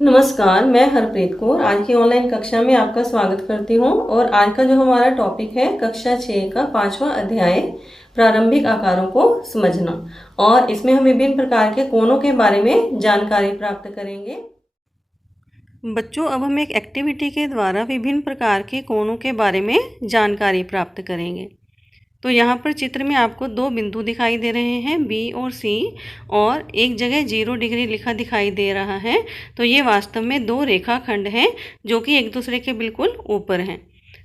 नमस्कार, मैं हरप्रीत कौर आज की ऑनलाइन कक्षा में आपका स्वागत करती हूँ। और आज का जो हमारा टॉपिक है कक्षा 6 का 5वां अध्याय प्रारंभिक आकारों को समझना। और इसमें हम विभिन्न प्रकार के कोणों के बारे में जानकारी प्राप्त करेंगे। बच्चों, अब हम एक एक्टिविटी के द्वारा विभिन्न प्रकार के कोणों के बारे में जानकारी प्राप्त करेंगे। तो यहाँ पर चित्र में आपको दो बिंदु दिखाई दे रहे हैं, बी और सी, और एक जगह 0 डिग्री लिखा दिखाई दे रहा है। तो ये वास्तव में दो रेखाखंड हैं जो कि एक दूसरे के बिल्कुल ऊपर हैं।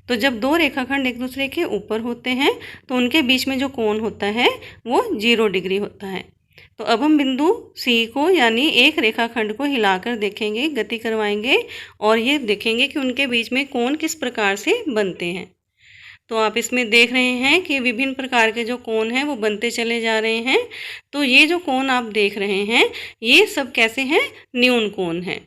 तो जब दो रेखाखंड एक दूसरे के ऊपर होते हैं तो उनके बीच में जो कोण होता है वो 0 डिग्री होता है। तो अब हम बिंदु सी को यानी एक रेखाखंड को हिलाकर देखेंगे, गति करवाएंगे और ये देखेंगे कि उनके बीच में कोण किस प्रकार से बनते हैं। तो आप इसमें देख रहे हैं कि विभिन्न प्रकार के जो कोण हैं वो बनते चले जा रहे हैं। तो ये जो कोण आप देख रहे हैं ये सब कैसे हैं? न्यून कोण हैं।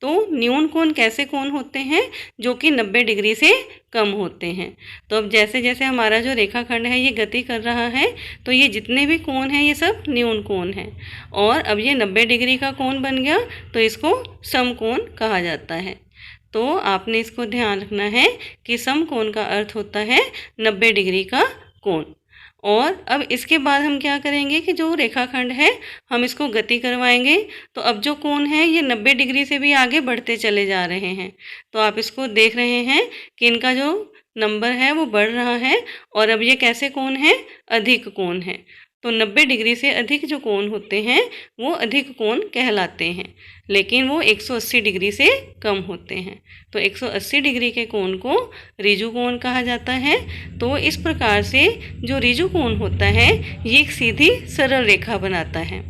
तो न्यून कोण कैसे कोण होते हैं? जो कि 90 डिग्री से कम होते हैं। तो अब जैसे जैसे हमारा जो रेखाखंड है ये गति कर रहा है तो ये जितने भी कोण हैं ये सब न्यून कोण हैं। और अब ये 90 डिग्री का कोण बन गया तो इसको समकोण कहा जाता है। तो आपने इसको ध्यान रखना है कि समकोण का अर्थ होता है 90 डिग्री का कोण। और अब इसके बाद हम क्या करेंगे कि जो रेखाखंड है हम इसको गति करवाएंगे। तो अब जो कोण है ये 90 डिग्री से भी आगे बढ़ते चले जा रहे हैं। तो आप इसको देख रहे हैं कि इनका जो नंबर है वो बढ़ रहा है। और अब ये कैसे कोण है? अधिक कोण है। तो 90 डिग्री से अधिक जो कोण होते हैं वो अधिक कोण कहलाते हैं, लेकिन वो 180 डिग्री से कम होते हैं। तो 180 डिग्री के कोण को ऋजु कोण कहा जाता है। तो इस प्रकार से जो ऋजु कोण होता है ये एक सीधी सरल रेखा बनाता है।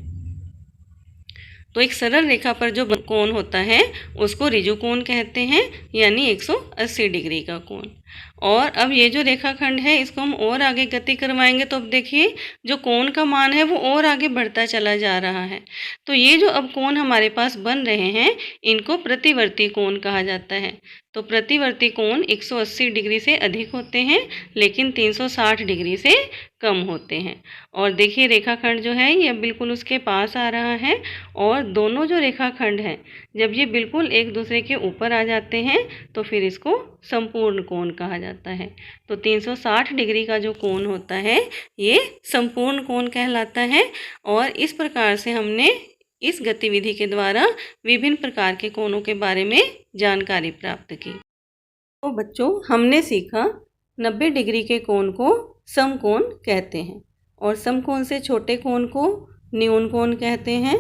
तो एक सरल रेखा पर जो कोण होता है उसको ऋजु कोण कहते हैं, यानी 180 डिग्री का कोण। और अब ये जो रेखाखंड है इसको हम और आगे गति करवाएंगे तो अब देखिए जो कोण का मान है वो और आगे बढ़ता चला जा रहा है। तो ये जो अब कोण हमारे पास बन रहे हैं इनको प्रतिवर्ती कोण कहा जाता है। तो प्रतिवर्ती कोण 180 डिग्री से अधिक होते हैं लेकिन 360 डिग्री से कम होते हैं। और देखिए रेखाखंड जो है ये बिल्कुल उसके पास आ रहा है। और दोनों जो रेखाखंड हैं जब ये बिल्कुल एक दूसरे के ऊपर आ जाते हैं तो फिर इसको संपूर्ण कोण कहा जाता है। तो 360 डिग्री का जो कोण होता है ये संपूर्ण कोण कहलाता है। और इस प्रकार से हमने इस गतिविधि के द्वारा विभिन्न प्रकार के कोणों के बारे में जानकारी प्राप्त की। तो बच्चों, हमने सीखा 90 डिग्री के कोण को समकोण कहते हैं और समकोण से छोटे कोण को न्यून कोण कहते हैं।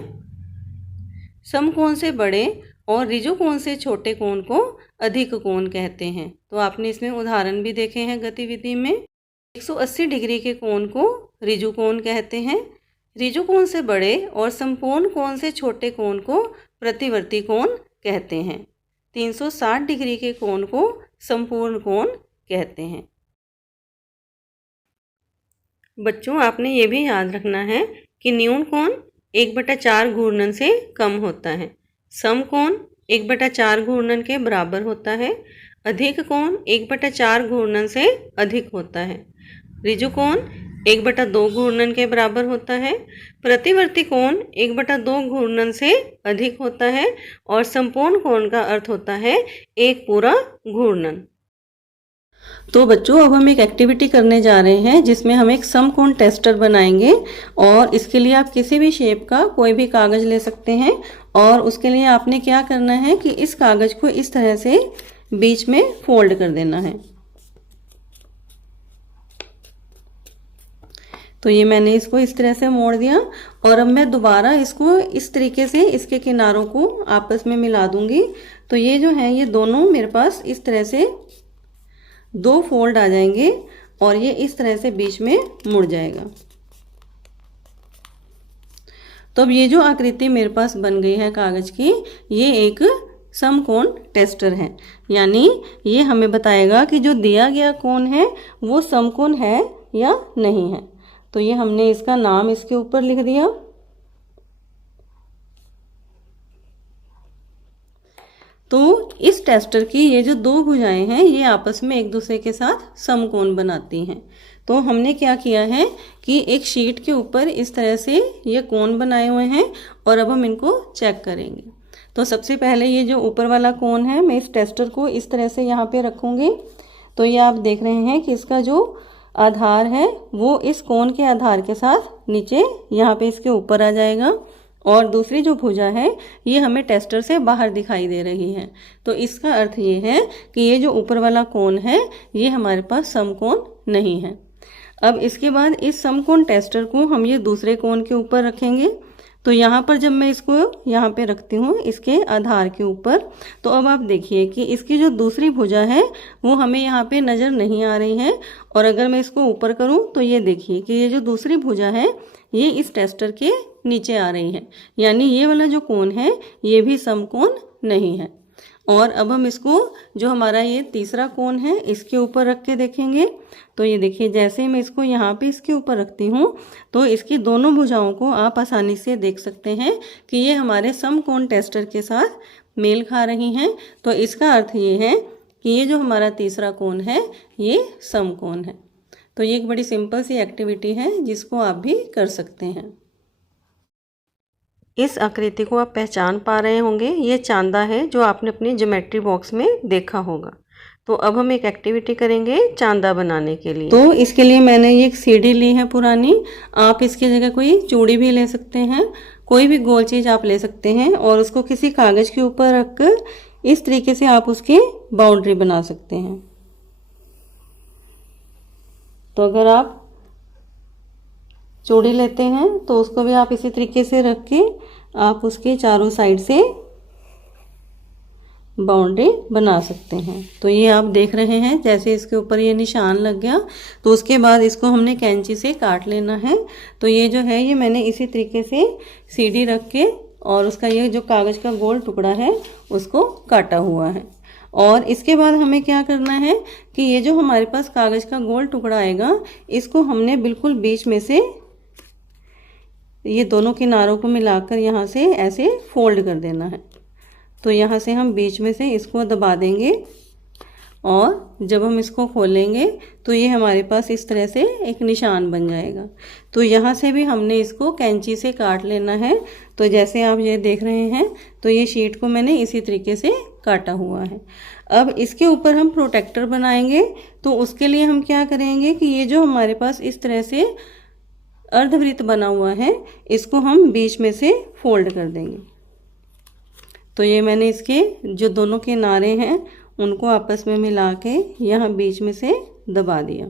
समकोण से बड़े और ऋजु कोण से छोटे कोण को अधिक कोण कहते हैं। तो आपने इसमें उदाहरण भी देखे हैं गतिविधि में। 180 डिग्री के कोण को ऋजु कोण कहते हैं। ऋजु कोण से बड़े और संपूर्ण कोण से छोटे कोण को प्रतिवर्ती कोण कहते हैं। 360 डिग्री के कोण को संपूर्ण कोण कहते हैं। बच्चों, आपने ये भी याद रखना है कि न्यून कोण 1/4 घूर्णन से कम होता है। समकोण 1/4 घूर्णन के बराबर होता है। अधिक कोण 1/4 घूर्णन से अधिक होता है। ऋजु कोण 1/2 घूर्णन के बराबर होता है। प्रतिवर्ती कोण 1/2 घूर्णन से अधिक होता है। और संपूर्ण कोण का अर्थ होता है एक पूरा घूर्णन। तो बच्चों, अब हम एक एक्टिविटी करने जा रहे हैं जिसमें हम एक समकोण टेस्टर बनाएंगे। और इसके लिए आप किसी भी शेप का कोई भी कागज़ ले सकते हैं। और उसके लिए आपने क्या करना है कि इस कागज़ को इस तरह से बीच में फोल्ड कर देना है। तो ये मैंने इसको इस तरह से मोड़ दिया। और अब मैं दोबारा इसको इस तरीके से इसके किनारों को आपस में मिला दूंगी। तो ये जो है ये दोनों मेरे पास इस तरह से दो फोल्ड आ जाएंगे और ये इस तरह से बीच में मुड़ जाएगा। तो अब ये जो आकृति मेरे पास बन गई है कागज की, ये एक समकोण टेस्टर है। यानी ये हमें बताएगा कि जो दिया गया कोण है वो समकोण है या नहीं है। तो ये हमने इसका नाम इसके ऊपर लिख दिया। तो इस टेस्टर की ये जो दो भुजाएं हैं ये आपस में एक दूसरे के साथ समकोण बनाती हैं। तो हमने क्या किया है कि एक शीट के ऊपर इस तरह से ये कोण बनाए हुए हैं और अब हम इनको चेक करेंगे। तो सबसे पहले ये जो ऊपर वाला कोण है, मैं इस टेस्टर को इस तरह से यहाँ पे रखूँगी। तो ये आप देख रहे हैं कि इसका जो आधार है वो इस कोण के आधार के साथ नीचे यहाँ पे इसके ऊपर आ जाएगा, और दूसरी जो भुजा है ये हमें टेस्टर से बाहर दिखाई दे रही है। तो इसका अर्थ ये है कि ये जो ऊपर वाला कोण है ये हमारे पास समकोण नहीं है। अब इसके बाद इस समकोण टेस्टर को हम ये दूसरे कोण के ऊपर रखेंगे। तो यहाँ पर जब मैं इसको यहाँ पे रखती हूँ इसके आधार के ऊपर, तो अब आप देखिए कि इसकी जो दूसरी भुजा है वो हमें यहाँ पे नज़र नहीं आ रही है। और अगर मैं इसको ऊपर करूँ तो ये देखिए कि ये जो दूसरी भुजा है ये इस टेस्टर के नीचे आ रही है, यानी ये वाला जो कोण है ये भी समकोण नहीं है। और अब हम इसको जो हमारा ये तीसरा कोण है इसके ऊपर रख के देखेंगे। तो ये देखिए जैसे ही मैं इसको यहाँ पे इसके ऊपर रखती हूँ तो इसकी दोनों भुजाओं को आप आसानी से देख सकते हैं कि ये हमारे समकोण टेस्टर के साथ मेल खा रही हैं। तो इसका अर्थ ये है कि ये जो हमारा तीसरा कोण है ये समकोण है। तो ये एक बड़ी सिंपल सी एक्टिविटी है जिसको आप भी कर सकते हैं। इस आकृति को आप पहचान पा रहे होंगे, ये चांदा है जो आपने अपनी ज्योमेट्री बॉक्स में देखा होगा। तो अब हम एक एक्टिविटी करेंगे चांदा बनाने के लिए। तो इसके लिए मैंने ये एक सीढ़ी ली है पुरानी, आप इसकी जगह कोई चूड़ी भी ले सकते हैं, कोई भी गोल चीज़ आप ले सकते हैं और उसको किसी कागज़ के ऊपर रखकर इस तरीके से आप उसकी बाउंड्री बना सकते हैं। तो अगर आप चूड़ी लेते हैं तो उसको भी आप इसी तरीके से रख के आप उसके चारों साइड से बाउंड्री बना सकते हैं। तो ये आप देख रहे हैं जैसे इसके ऊपर ये निशान लग गया, तो उसके बाद इसको हमने कैंची से काट लेना है। तो ये जो है ये मैंने इसी तरीके से सीढ़ी रख के और उसका ये जो कागज़ का गोल टुकड़ा है उसको काटा हुआ है। और इसके बाद हमें क्या करना है कि ये जो हमारे पास कागज़ का गोल टुकड़ा आएगा इसको हमने बिल्कुल बीच में से ये दोनों किनारों को मिलाकर यहाँ से ऐसे फोल्ड कर देना है। तो यहाँ से हम बीच में से इसको दबा देंगे और जब हम इसको खोलेंगे तो ये हमारे पास इस तरह से एक निशान बन जाएगा। तो यहाँ से भी हमने इसको कैंची से काट लेना है। तो जैसे आप ये देख रहे हैं तो ये शीट को मैंने इसी तरीके से काटा हुआ है। अब इसके ऊपर हम प्रोटेक्टर बनाएंगे। तो उसके लिए हम क्या करेंगे कि ये जो हमारे पास इस तरह से अर्धवृत्त बना हुआ है इसको हम बीच में से फोल्ड कर देंगे। तो ये मैंने इसके जो दोनों किनारे हैं उनको आपस में मिला के यहाँ बीच में से दबा दिया।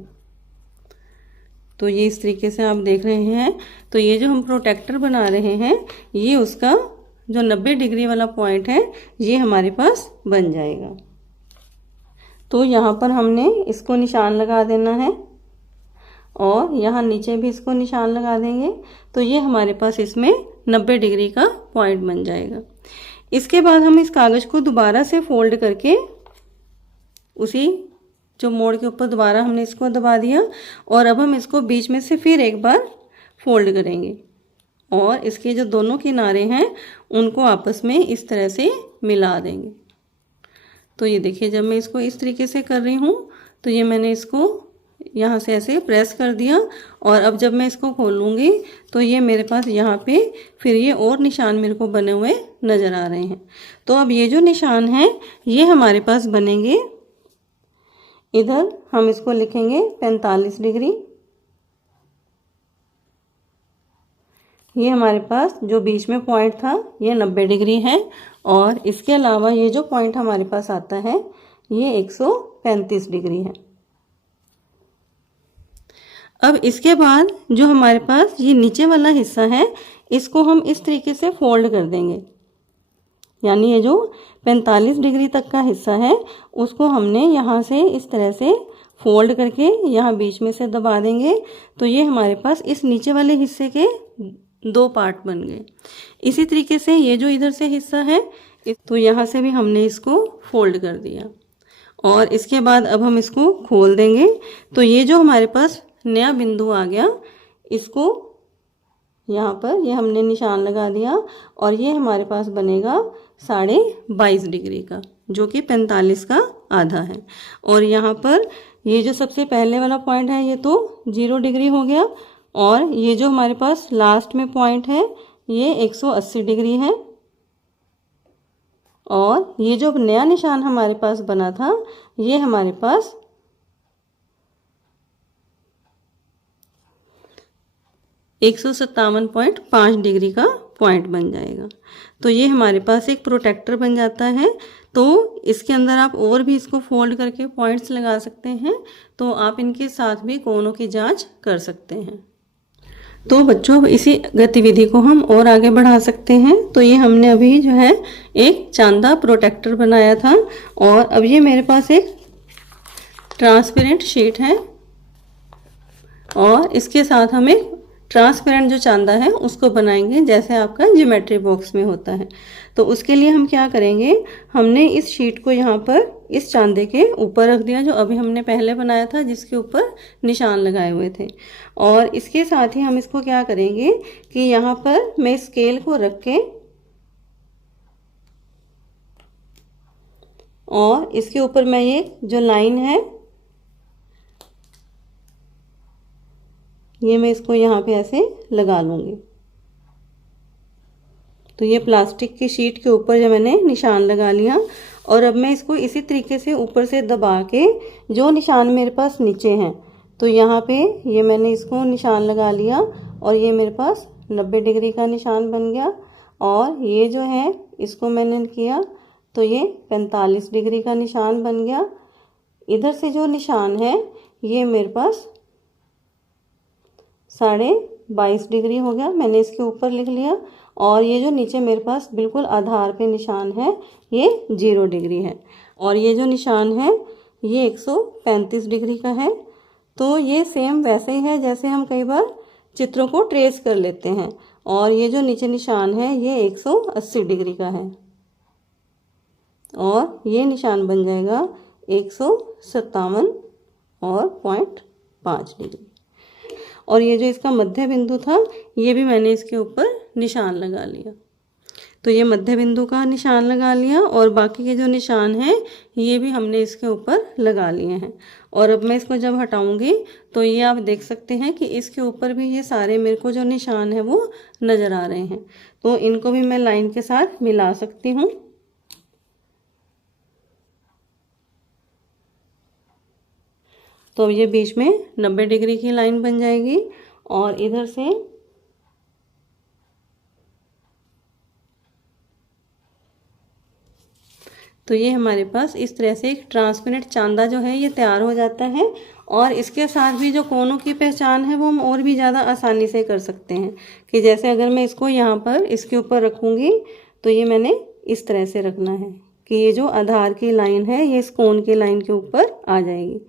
तो ये इस तरीके से आप देख रहे हैं। तो ये जो हम प्रोटेक्टर बना रहे हैं ये उसका जो 90 डिग्री वाला पॉइंट है ये हमारे पास बन जाएगा। तो यहाँ पर हमने इसको निशान लगा देना है और यहाँ नीचे भी इसको निशान लगा देंगे। तो ये हमारे पास इसमें 90 डिग्री का पॉइंट बन जाएगा। इसके बाद हम इस कागज़ को दोबारा से फोल्ड करके उसी जो मोड़ के ऊपर दोबारा हमने इसको दबा दिया और अब हम इसको बीच में से फिर एक बार फोल्ड करेंगे और इसके जो दोनों किनारे हैं उनको आपस में इस तरह से मिला देंगे। तो ये देखिए जब मैं इसको इस तरीके से कर रही हूँ तो ये मैंने इसको यहाँ से ऐसे प्रेस कर दिया और अब जब मैं इसको खोलूँगी तो ये मेरे पास यहाँ पे फिर ये और निशान मेरे को बने हुए नज़र आ रहे हैं। तो अब ये जो निशान है ये हमारे पास बनेंगे, इधर हम इसको लिखेंगे 45 डिग्री। ये हमारे पास जो बीच में पॉइंट था ये 90 डिग्री है और इसके अलावा ये जो पॉइंट हमारे पास आता है ये 135 डिग्री है। अब इसके बाद जो हमारे पास ये नीचे वाला हिस्सा है इसको हम इस तरीके से फोल्ड कर देंगे, यानी ये जो 45 डिग्री तक का हिस्सा है उसको हमने यहाँ से इस तरह से फोल्ड करके यहाँ बीच में से दबा देंगे। तो ये हमारे पास इस नीचे वाले हिस्से के 2 पार्ट बन गए। इसी तरीके से ये जो इधर से हिस्सा है तो यहाँ से भी हमने इसको फोल्ड कर दिया और इसके बाद अब हम इसको खोल देंगे। तो ये जो हमारे पास नया बिंदु आ गया इसको यहाँ पर ये हमने निशान लगा दिया और ये हमारे पास बनेगा 22.5 डिग्री का, जो कि 45 का आधा है। और यहाँ पर ये जो सबसे पहले वाला पॉइंट है ये तो 0 डिग्री हो गया और ये जो हमारे पास लास्ट में पॉइंट है ये 180 डिग्री है। और ये जो नया निशान हमारे पास बना था ये हमारे पास 157.5 डिग्री का पॉइंट बन जाएगा। तो ये हमारे पास एक प्रोटेक्टर बन जाता है। तो इसके अंदर आप और भी इसको फोल्ड करके पॉइंट्स लगा सकते हैं, तो आप इनके साथ भी कोनों की जांच कर सकते हैं। तो बच्चों इसी गतिविधि को हम और आगे बढ़ा सकते हैं। तो ये हमने अभी जो है एक चांदा प्रोटेक्टर बनाया था, और अब ये मेरे पास एक ट्रांसपेरेंट शीट है और इसके साथ हम एक ट्रांसपेरेंट जो चांदा है उसको बनाएंगे, जैसे आपका ज्योमेट्री बॉक्स में होता है। तो उसके लिए हम क्या करेंगे, हमने इस शीट को यहाँ पर इस चांदे के ऊपर रख दिया जो अभी हमने पहले बनाया था, जिसके ऊपर निशान लगाए हुए थे। और इसके साथ ही हम इसको क्या करेंगे कि यहाँ पर मैं स्केल को रख के और इसके ऊपर मैं ये जो लाइन है ये मैं इसको यहाँ पे ऐसे लगा लूँगी। तो ये प्लास्टिक की शीट के ऊपर जो मैंने निशान लगा लिया, और अब मैं इसको इसी तरीके से ऊपर से दबा के जो निशान मेरे पास नीचे हैं, तो यहाँ पे ये मैंने इसको निशान लगा लिया और ये मेरे पास 90 डिग्री का निशान बन गया। और ये जो है इसको मैंने किया तो ये 45 डिग्री का निशान बन गया। इधर से जो निशान है ये मेरे पास 22.5 डिग्री हो गया, मैंने इसके ऊपर लिख लिया। और ये जो नीचे मेरे पास बिल्कुल आधार पे निशान है ये 0 डिग्री है, और ये जो निशान है ये 135 डिग्री का है। तो ये सेम वैसे ही है जैसे हम कई बार चित्रों को ट्रेस कर लेते हैं। और ये जो नीचे निशान है ये 180 डिग्री का है, और ये निशान बन जाएगा 157.5 डिग्री। और ये जो इसका मध्य बिंदु था ये भी मैंने इसके ऊपर निशान लगा लिया। तो ये मध्य बिंदु का निशान लगा लिया, और बाकी के जो निशान हैं ये भी हमने इसके ऊपर लगा लिए हैं। और अब मैं इसको जब हटाऊंगी तो ये आप देख सकते हैं कि इसके ऊपर भी ये सारे मेरे को जो निशान है वो नज़र आ रहे हैं। तो इनको भी मैं लाइन के साथ मिला सकती हूँ। तो अब ये बीच में 90 डिग्री की लाइन बन जाएगी, और इधर से तो ये हमारे पास इस तरह से एक ट्रांसपेरेंट चांदा जो है ये तैयार हो जाता है। और इसके साथ भी जो कोनों की पहचान है वो हम और भी ज़्यादा आसानी से कर सकते हैं, कि जैसे अगर मैं इसको यहाँ पर इसके ऊपर रखूँगी तो ये मैंने इस तरह से रखना है कि ये जो आधार की लाइन है ये इस कोन की लाइन के ऊपर आ जाएगी।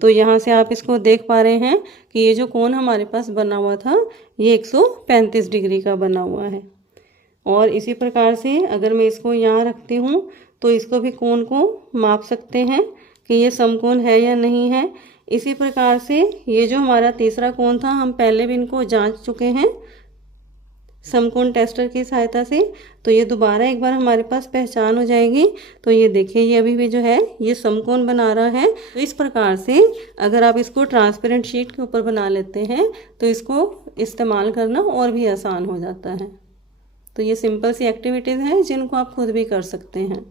तो यहाँ से आप इसको देख पा रहे हैं कि ये जो कोन हमारे पास बना हुआ था ये 135 डिग्री का बना हुआ है। और इसी प्रकार से अगर मैं इसको यहाँ रखती हूँ तो इसको भी कोन को माप सकते हैं कि ये समकोण है या नहीं है। इसी प्रकार से ये जो हमारा तीसरा कोण था हम पहले भी इनको जांच चुके हैं समकोण टेस्टर की सहायता से। तो ये दोबारा एक बार हमारे पास पहचान हो जाएगी। तो ये देखिए ये अभी भी जो है ये समकोण बना रहा है। तो इस प्रकार से अगर आप इसको ट्रांसपेरेंट शीट के ऊपर बना लेते हैं तो इसको इस्तेमाल करना और भी आसान हो जाता है। तो ये सिंपल सी एक्टिविटीज़ हैं जिनको आप खुद भी कर सकते हैं।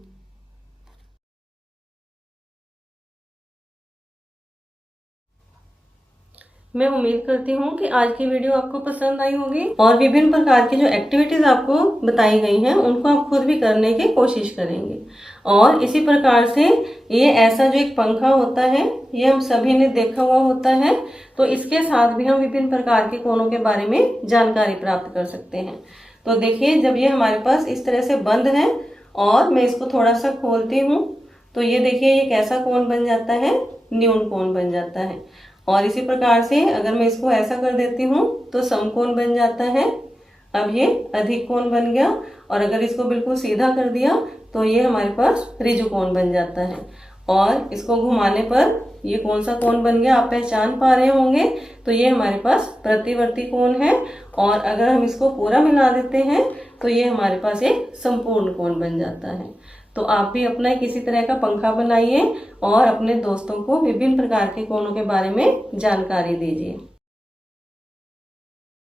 मैं उम्मीद करती हूँ कि आज की वीडियो आपको पसंद आई होगी और विभिन्न प्रकार की जो एक्टिविटीज आपको बताई गई हैं उनको आप खुद भी करने की कोशिश करेंगे। और इसी प्रकार से ये ऐसा जो एक पंखा होता है ये हम सभी ने देखा हुआ होता है, तो इसके साथ भी हम विभिन्न प्रकार के कोणों के बारे में जानकारी प्राप्त कर सकते हैं। तो देखिए जब ये हमारे पास इस तरह से बंद है और मैं इसको थोड़ा सा खोलती हूँ तो ये देखिए ये कैसा कोण बन जाता है, न्यून कोण बन जाता है। और इसी प्रकार से अगर मैं इसको ऐसा कर देती हूँ तो समकोण बन जाता है। अब ये अधिक कोण बन गया। और अगर इसको बिल्कुल सीधा कर दिया तो ये हमारे पास ऋजु कोण बन जाता है। और इसको घुमाने पर ये कौन सा कोण बन गया आप पहचान पा रहे होंगे। तो ये हमारे पास प्रतिवर्ती कोण है। और अगर हम इसको पूरा मिला देते हैं तो ये हमारे पास एक संपूर्ण कोण बन जाता है। तो आप भी अपना किसी तरह का पंखा बनाइए और अपने दोस्तों को विभिन्न प्रकार के कोणों के बारे में जानकारी दीजिए।